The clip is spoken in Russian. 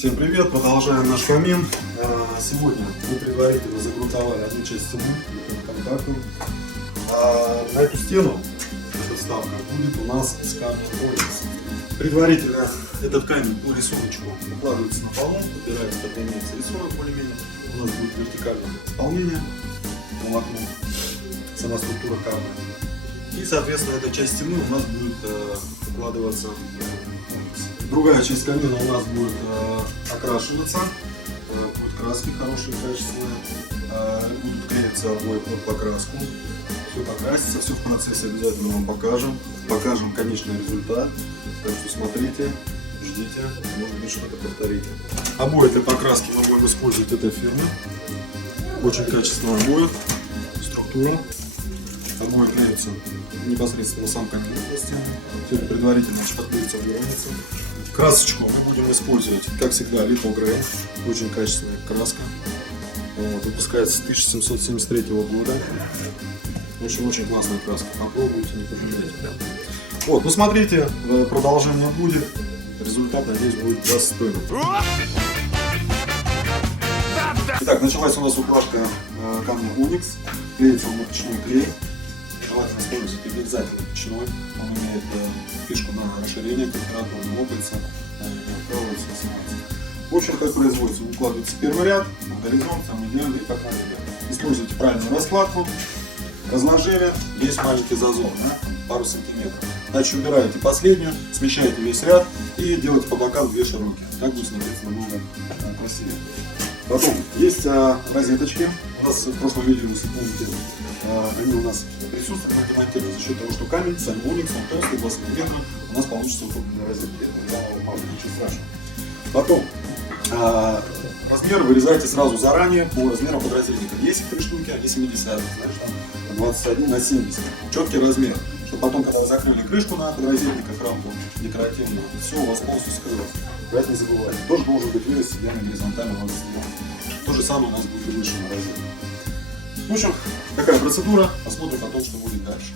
Всем привет, продолжаем наш камин. Сегодня мы предварительно загрунтовали одну часть стены контактом. На эту стену, эта вставка, будет у нас с камня Оникс. Предварительно этот камень по рисунку укладывается на полу, убирается, как имеется рисунок более-менее. У нас будет вертикальное исполнение, волокно, сама структура камня. И, соответственно, эта часть стены у нас будет укладываться в Оникс. Другая часть камина у нас будет окрашиваться, будут краски хорошие, качественные, будут клеиться обои под покраску. Все покрасится, все в процессе обязательно вам покажем. Покажем конечный результат. Так что смотрите, ждите, может быть что-то повторите. Обои для покраски мы будем использовать этой фирмы. Очень качественные обои, структура. Обои клеятся непосредственно на сам камин. Все это предварительно шпатлируется, выровняется. Красочку мы будем использовать, как всегда, Little Grey. Очень качественная краска. Выпускается с 1773 года. В общем, очень классная краска. Попробуйте, не пожалеете. Вот, посмотрите, продолжение будет. Результат, надеюсь, будет достойным. Итак, началась у нас укладка камня Оникс. Клеится он на печной клей. Желательно использовать обязательно печной. Он имеет фишку на расширение температуры, не лопается, не открывается, снимается. В общем, как производится, укладывается первый ряд, горизонт, самый верный и как надо. Используйте правильную раскладку. Разложили, есть маленький зазор, да, пару сантиметров. Дальше убираете последнюю, смещаете весь ряд и делаете по бокам две широкие. Так будет смотреться намного красивее. Потом есть розеточки. У нас в прошлом видео, если помните, они у нас присутствуют, демонтированы за счет того, что камень, сами Оникс, он толстый, 20 мм, у нас получится удобная розетка. Ничего страшного. Потом размер вырезайте сразу заранее по размеру подразделника. Есть 3 штуки, они 70, значит, 21 на 70. Четкий размер, чтобы потом, когда вы закрыли крышку на подразделниках рамку декоративную, все у вас полностью скрылось. Опять не забывайте. Тоже должен быть вырез сиденья горизонтально у вас. То же самое у нас будет и выше на розетке. В общем, такая процедура. Посмотрим потом, что будет дальше.